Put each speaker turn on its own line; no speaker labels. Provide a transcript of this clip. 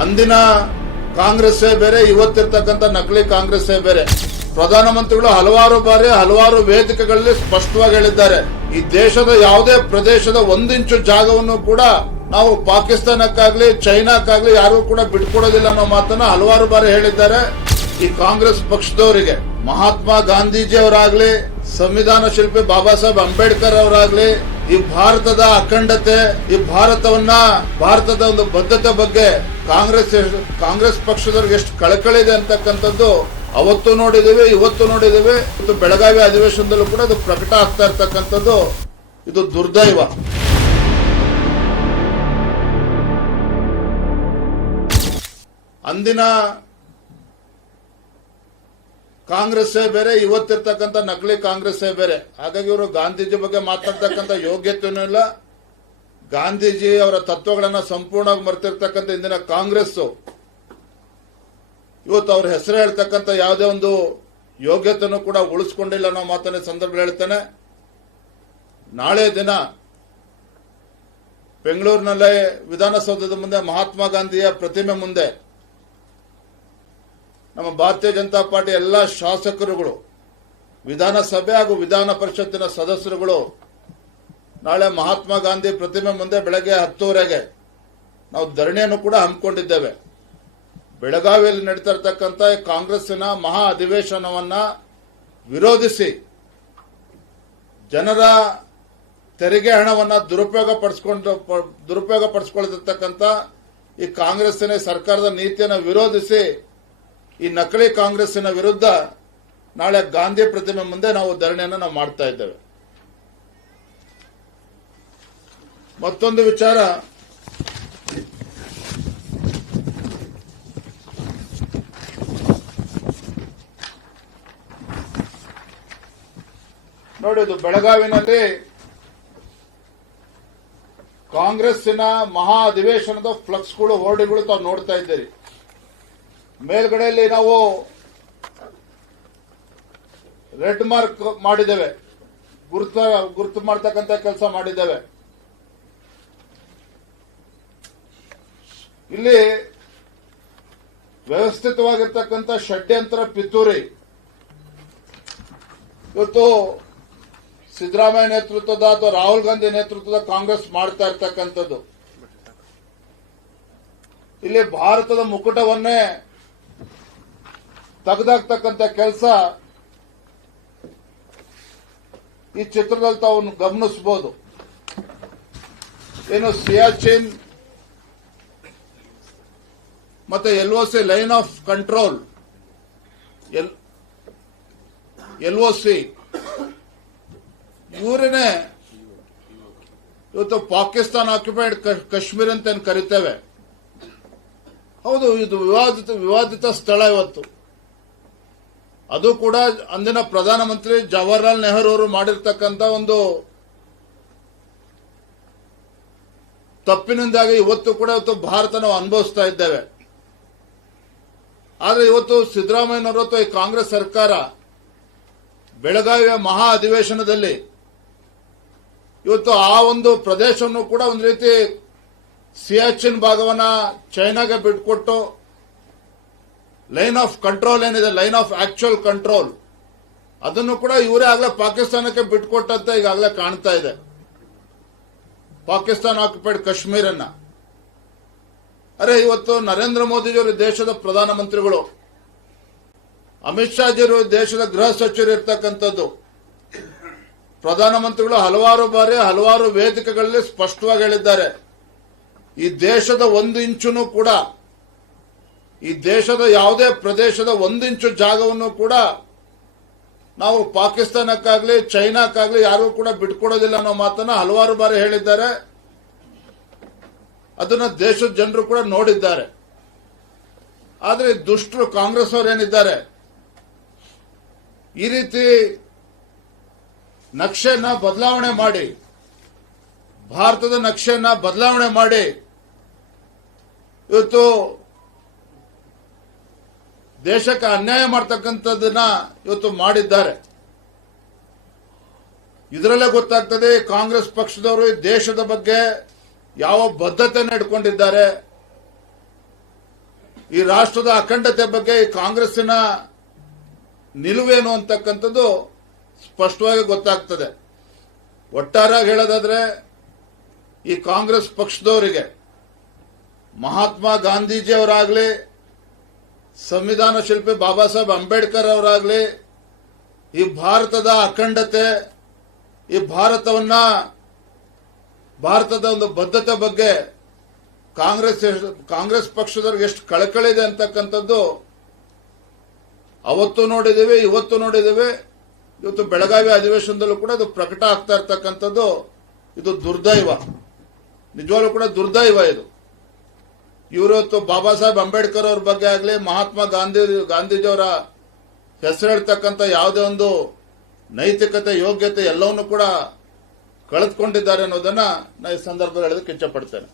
ಅಂದಿನ ಕಾಂಗ್ರೆಸ್ಸೇ ಬೇರೆ, ಇವತ್ತಿರ್ತಕ್ಕಂಥ ನಕಲಿ ಕಾಂಗ್ರೆಸ್ಸೇ ಬೇರೆ. ಪ್ರಧಾನಮಂತ್ರಿಗಳು ಹಲವಾರು ಬಾರಿ, ಹಲವಾರು ವೇದಿಕೆಗಳಲ್ಲಿ ಸ್ಪಷ್ಟವಾಗಿ ಹೇಳಿದ್ದಾರೆ. ಈ ದೇಶದ ಯಾವುದೇ ಪ್ರದೇಶದ ಒಂದಿಂಚು ಜಾಗವನ್ನು ಕೂಡ ನಾವು ಪಾಕಿಸ್ತಾನಕ್ಕಾಗ್ಲಿ, ಚೈನಾಕ್ಕಾಗ್ಲಿ ಯಾರಿಗೂ ಕೂಡ ಬಿಟ್ಕೊಡೋದಿಲ್ಲ ಅನ್ನೋ ಮಾತನ್ನ ಹಲವಾರು ಬಾರಿ ಹೇಳಿದ್ದಾರೆ ಈ ಕಾಂಗ್ರೆಸ್ ಪಕ್ಷದವರಿಗೆ. ಮಹಾತ್ಮ ಗಾಂಧೀಜಿ ಅವರಾಗ್ಲಿ ಸಂವಿಧಾನ ಶಿಲ್ಪಿ ಬಾಬಾ ಸಾಹೇಬ್ ಅಂಬೇಡ್ಕರ್ ಅವರಾಗ್ಲಿ, ಈ ಭಾರತದ ಅಖಂಡತೆ, ಈ ಭಾರತವನ್ನ, ಭಾರತದ ಒಂದು ಬದ್ಧತೆ ಬಗ್ಗೆ ಕಾಂಗ್ರೆಸ್ ಕಾಂಗ್ರೆಸ್ ಪಕ್ಷದವ್ರಿಗೆ ಎಷ್ಟು ಕಳಕಳಿದೆ ಅಂತಕ್ಕಂಥದ್ದು ಅವತ್ತು ನೋಡಿದ್ದೇವೆ ಇವತ್ತು ನೋಡಿದ್ದೀವಿ ಮತ್ತು ಬೆಳಗಾವಿ ಅಧಿವೇಶನದಲ್ಲೂ ಕೂಡ ಅದು ಪ್ರಕಟ ಆಗ್ತಾ ಇರ್ತಕ್ಕಂಥದ್ದು ಇದು ದುರ್ದೈವ. ಅಂದಿನ ಕಾಂಗ್ರೆಸ್ಸೇ ಬೇರೆ, ಇವತ್ತಿರ್ತಕ್ಕಂಥ ನಕಲಿ ಕಾಂಗ್ರೆಸ್ಸೇ ಬೇರೆ. ಹಾಗಾಗಿ ಇವರು ಗಾಂಧೀಜಿ ಬಗ್ಗೆ ಮಾತಾಡ್ತಕ್ಕಂಥ ಯೋಗ್ಯತೆಯೂ ಇಲ್ಲ. ಗಾಂಧೀಜಿ ಅವರ ತತ್ವಗಳನ್ನ ಸಂಪೂರ್ಣವಾಗಿ ಮರೆತಿರ್ತಕ್ಕಂಥ ಇಂದಿನ ಕಾಂಗ್ರೆಸ್ ಇವತ್ತು ಅವ್ರ ಹೆಸರು ಹೇಳ್ತಕ್ಕಂಥ ಯಾವುದೇ ಒಂದು ಯೋಗ್ಯತೆನೂ ಕೂಡ ಉಳಿಸ್ಕೊಂಡಿಲ್ಲ ಅನ್ನೋ ಮಾತನ್ನ ಸಂದರ್ಭ ಹೇಳ್ತೇನೆ. ನಾಳೆ ದಿನ ಬೆಂಗಳೂರಿನಲ್ಲೇ ವಿಧಾನಸೌಧದ ಮುಂದೆ ಮಹಾತ್ಮ ಗಾಂಧಿಯ ಪ್ರತಿಮೆ ಮುಂದೆ ನಮ್ಮ ಭಾರತೀಯ ಜನತಾ ಪಾರ್ಟಿ ಎಲ್ಲ ಶಾಸಕರುಗಳು, ವಿಧಾನಸಭೆ ಹಾಗೂ ವಿಧಾನ ಪರಿಷತ್ತಿನ ಸದಸ್ಯರುಗಳು, ನಾಳೆ ಮಹಾತ್ಮ ಗಾಂಧಿ ಪ್ರತಿಮೆ ಮುಂದೆ ಬೆಳಗ್ಗೆ ಹತ್ತುವರೆಗೆ ನಾವು ಧರಣಿಯನ್ನು ಕೂಡ ಹಮ್ಮಿಕೊಂಡಿದ್ದೇವೆ. ಬೆಳಗಾವಿಯಲ್ಲಿ ನಡೀತಾ ಇರತಕ್ಕಂಥ ಕಾಂಗ್ರೆಸ್ಸಿನ ಮಹಾ ಅಧಿವೇಶನವನ್ನ ವಿರೋಧಿಸಿ ಜನರ ತೆರಿಗೆ ಹಣವನ್ನ ದುರುಪಯೋಗ ಪಡಿಸ್ಕೊಂಡು, ದುರುಪಯೋಗ ಪಡಿಸ್ಕೊಳ್ತಿರ್ತಕ್ಕಂಥ ಈ ಕಾಂಗ್ರೆಸ್ಸಿನ ಸರ್ಕಾರದ ನೀತಿಯನ್ನು ವಿರೋಧಿಸಿ ಈ ನಕಲಿ ಕಾಂಗ್ರೆಸ್ಸಿನ ವಿರುದ್ಧ ನಾಳೆ ಗಾಂಧಿ ಪ್ರತಿಮೆ ಮುಂದೆ ನಾವು ಧರಣಿಯನ್ನು ನಾವು ಮಾಡ್ತಾ ಇದ್ದೇವೆ. ಮತ್ತೊಂದು ವಿಚಾರ. ನೋಡಿ, ಇದು ಬೆಳಗಾವಿನಲ್ಲಿ ಕಾಂಗ್ರೆಸ್ಸಿನ ಮಹಾ ಅಧಿವೇಶನದ ಫ್ಲಕ್ಸ್ಗಳು ಹೋರ್ಡಿಗಳು ತಾವು ನೋಡ್ತಾ ಇದ್ದೀರಿ. ಮೇಲ್ಗಡೆಯಲ್ಲಿ ನಾವು ರೆಡ್ ಮಾರ್ಕ್ ಮಾಡಿದ್ದೇವೆ. ಗುರುತ ಗುರುತು ಮಾಡ್ತಕ್ಕಂಥ ಕೆಲಸ ಮಾಡಿದ್ದೇವೆ. ಇಲ್ಲಿ ವ್ಯವಸ್ಥಿತವಾಗಿರ್ತಕ್ಕಂಥ ಷಡ್ಯಂತ್ರ ಪಿತೂರಿ. ಇವತ್ತು ಸಿದ್ದರಾಮಯ್ಯ ನೇತೃತ್ವದ ಅಥವಾ ರಾಹುಲ್ ಗಾಂಧಿ ನೇತೃತ್ವದ ಕಾಂಗ್ರೆಸ್ ಮಾಡ್ತಾ ಇರ್ತಕ್ಕಂಥದ್ದು. ಇಲ್ಲಿ ಭಾರತದ ಮುಕುಟವನ್ನೇ ತೆಗೆದಾಕ್ತಕ್ಕಂಥ ಕೆಲಸ ಈ ಚಿತ್ರದಲ್ಲಿ ತಾವು ಗಮನಿಸಬಹುದು ಏನು ಸಿಯಾಚಿನ್ ಮತ್ತೆ L O C line of control, L L O C ಇವರನ್ನೇ ಇವತ್ತು ಪಾಕಿಸ್ತಾನ ಆಕ್ಯುಪೈಡ್ ಕಾಶ್ಮೀರ್ ಅಂತ ಕರಿತೇವೆ. ಹೌದು, ಇದು ವಿವಾದಿತ ವಿವಾದಿತ ಸ್ಥಳ ಇವತ್ತು. ಅದು ಕೂಡ ಅಂದಿನ ಪ್ರಧಾನಮಂತ್ರಿ ಜವಾಹರ್ಲಾಲ್ ನೆಹರು ಅವರು ಮಾಡಿರ್ತಕ್ಕಂಥ ಒಂದು ತಪ್ಪಿನಿಂದಾಗಿ ಇವತ್ತು ಕೂಡ ಇವತ್ತು ಭಾರತ ನಾವು ಅನುಭವಿಸ್ತಾ ಇದ್ದೇವೆ. ಆದರೆ ಇವತ್ತು ಸಿದ್ದರಾಮಯ್ಯನವರು ಅಥವಾ ಈ ಕಾಂಗ್ರೆಸ್ ಸರ್ಕಾರ ಬೆಳಗಾವಿಯ ಮಹಾ ಅಧಿವೇಶನದಲ್ಲಿ ಇವತ್ತು ಆ ಒಂದು ಪ್ರದೇಶವನ್ನು ಕೂಡ ಒಂದು ರೀತಿ ಸಿಯಾಚಿನ್ ಭಾಗವನ್ನ ಚೈನಾಗೆ ಬಿಟ್ಕೊಟ್ಟು ಲೈನ್ ಆಫ್ ಕಂಟ್ರೋಲ್ ಏನಿದೆ? ಲೈನ್ ಆಫ್ ಆಕ್ಚುಯಲ್ ಕಂಟ್ರೋಲ್ ಅದನ್ನು ಕೂಡ ಇವರೇ ಆಗಲೇ ಪಾಕಿಸ್ತಾನಕ್ಕೆ ಬಿಟ್ಕೊಟ್ಟಂತ ಈಗಾಗಲೇ ಕಾಣ್ತಾ ಇದೆ. ಪಾಕಿಸ್ತಾನ ಆಕ್ಯುಪೈಡ್ ಕಾಶ್ಮೀರನ್ನ. ಅರೆ, ಇವತ್ತು ನರೇಂದ್ರ ಮೋದಿಜಿಯವರು ದೇಶದ ಪ್ರಧಾನಮಂತ್ರಿಗಳು. ಅಮಿತ್ ಶಾಜಿಯವರು ದೇಶದ ಗೃಹ ಸಚಿವರು ಇರ್ತಕ್ಕಂಥದ್ದು. ಪ್ರಧಾನಮಂತ್ರಿಗಳು ಹಲವಾರು ಬಾರಿ, ಹಲವಾರು ವೇದಿಕೆಗಳಲ್ಲಿ ಸ್ಪಷ್ಟವಾಗಿ ಹೇಳಿದ್ದಾರೆ. ಈ ದೇಶದ ಒಂದು ಇಂಚುನು ಕೂಡ ಈ ದೇಶದ ಯಾವುದೇ ಪ್ರದೇಶದ ಒಂದಿಂಚು ಜಾಗವನ್ನು ಕೂಡ ನಾವು ಪಾಕಿಸ್ತಾನಕ್ಕಾಗ್ಲಿ, ಚೈನಾಕ್ಕಾಗ್ಲಿ ಯಾರು ಕೂಡ ಬಿಟ್ಕೊಡೋದಿಲ್ಲ ಅನ್ನೋ ಮಾತನ್ನ ಹಲವಾರು ಬಾರಿ ಹೇಳಿದ್ದಾರೆ. ಅದನ್ನ ದೇಶದ ಜನರು ಕೂಡ ನೋಡಿದ್ದಾರೆ. ಆದರೆ ದುಷ್ಟರು ಕಾಂಗ್ರೆಸ್ ಅವರು ಏನಿದ್ದಾರೆ? ಈ ರೀತಿ ನಕ್ಷೆಯನ್ನ ಬದಲಾವಣೆ ಮಾಡಿ, ಭಾರತದ ನಕ್ಷೆಯನ್ನ ಬದಲಾವಣೆ ಮಾಡಿ, ಇವತ್ತು ದೇಶಕ್ಕೆ ಅನ್ಯಾಯ ಮಾಡ್ತಕ್ಕಂಥದ್ದನ್ನ ಇವತ್ತು ಮಾಡಿದ್ದಾರೆ. ಇದರಲ್ಲೇ ಗೊತ್ತಾಗ್ತದೆ, ಕಾಂಗ್ರೆಸ್ ಪಕ್ಷದವರು ದೇಶದ ಬಗ್ಗೆ ಯಾವ ಬದ್ಧತೆ ಇಟ್ಕೊಂಡಿದ್ದಾರೆ. ಈ ರಾಷ್ಟ್ರದ ಅಖಂಡತೆ ಬಗ್ಗೆ ಈ ಕಾಂಗ್ರೆಸ್ಸಿನ ನಿಲುವೇನು ಅಂತಕ್ಕಂಥದ್ದು ಸ್ಪಷ್ಟವಾಗಿ ಗೊತ್ತಾಗ್ತದೆ. ಒಟ್ಟಾರಾಗಿ ಹೇಳೋದಾದ್ರೆ, ಈ ಕಾಂಗ್ರೆಸ್ ಪಕ್ಷದವರಿಗೆ ಮಹಾತ್ಮ ಗಾಂಧೀಜಿ ಅವರಾಗಲಿ ಸಂವಿಧಾನ ಶಿಲ್ಪಿ ಬಾಬಾ ಸಾಹೇಬ್ ಅಂಬೇಡ್ಕರ್ ಅವರಾಗಲಿ, ಈ ಭಾರತದ ಅಖಂಡತೆ, ಈ ಭಾರತವನ್ನ, ಭಾರತದ ಒಂದು ಬದ್ಧತೆ ಬಗ್ಗೆ ಕಾಂಗ್ರೆಸ್ ಕಾಂಗ್ರೆಸ್ ಪಕ್ಷದವ್ರಿಗೆ ಎಷ್ಟು ಕಳಕಳಿ ಇದೆ ಅಂತಕ್ಕಂಥದ್ದು ಅವತ್ತು ನೋಡಿದ್ದೀವಿ, ಇವತ್ತು ನೋಡಿದ್ದೇವೆ. ಇವತ್ತು ಬೆಳಗಾವಿ ಅಧಿವೇಶನದಲ್ಲೂ ಕೂಡ ಅದು ಪ್ರಕಟ ಆಗ್ತಾ ಇರ್ತಕ್ಕಂಥದ್ದು, ಇದು ದುರ್ದೈವ. ನಿಜವಾಗ್ಲೂ ಕೂಡ ದುರ್ದೈವ ಇದು. ಇವತ್ತು ಬಾಬಾ ಸಾಹೇಬ್ ಅಂಬೇಡ್ಕರ್ ಅವ್ರ ಬಗ್ಗೆ ಆಗಲಿ, ಮಹಾತ್ಮ ಗಾಂಧಿ, ಗಾಂಧೀಜಿಯವರ ಹೆಸರು ಹೇಳ್ತಕ್ಕಂಥ ಯಾವುದೇ ಒಂದು ನೈತಿಕತೆ, ಯೋಗ್ಯತೆ ಎಲ್ಲವನ್ನೂ ಕೂಡ ಕಳೆದುಕೊಂಡಿದ್ದಾರೆ ಅನ್ನೋದನ್ನು ನಾನು ಈ ಸಂದರ್ಭದಲ್ಲಿ ಹೇಳೋದಕ್ಕೆ ಇಚ್ಛಪಡ್ತೇನೆ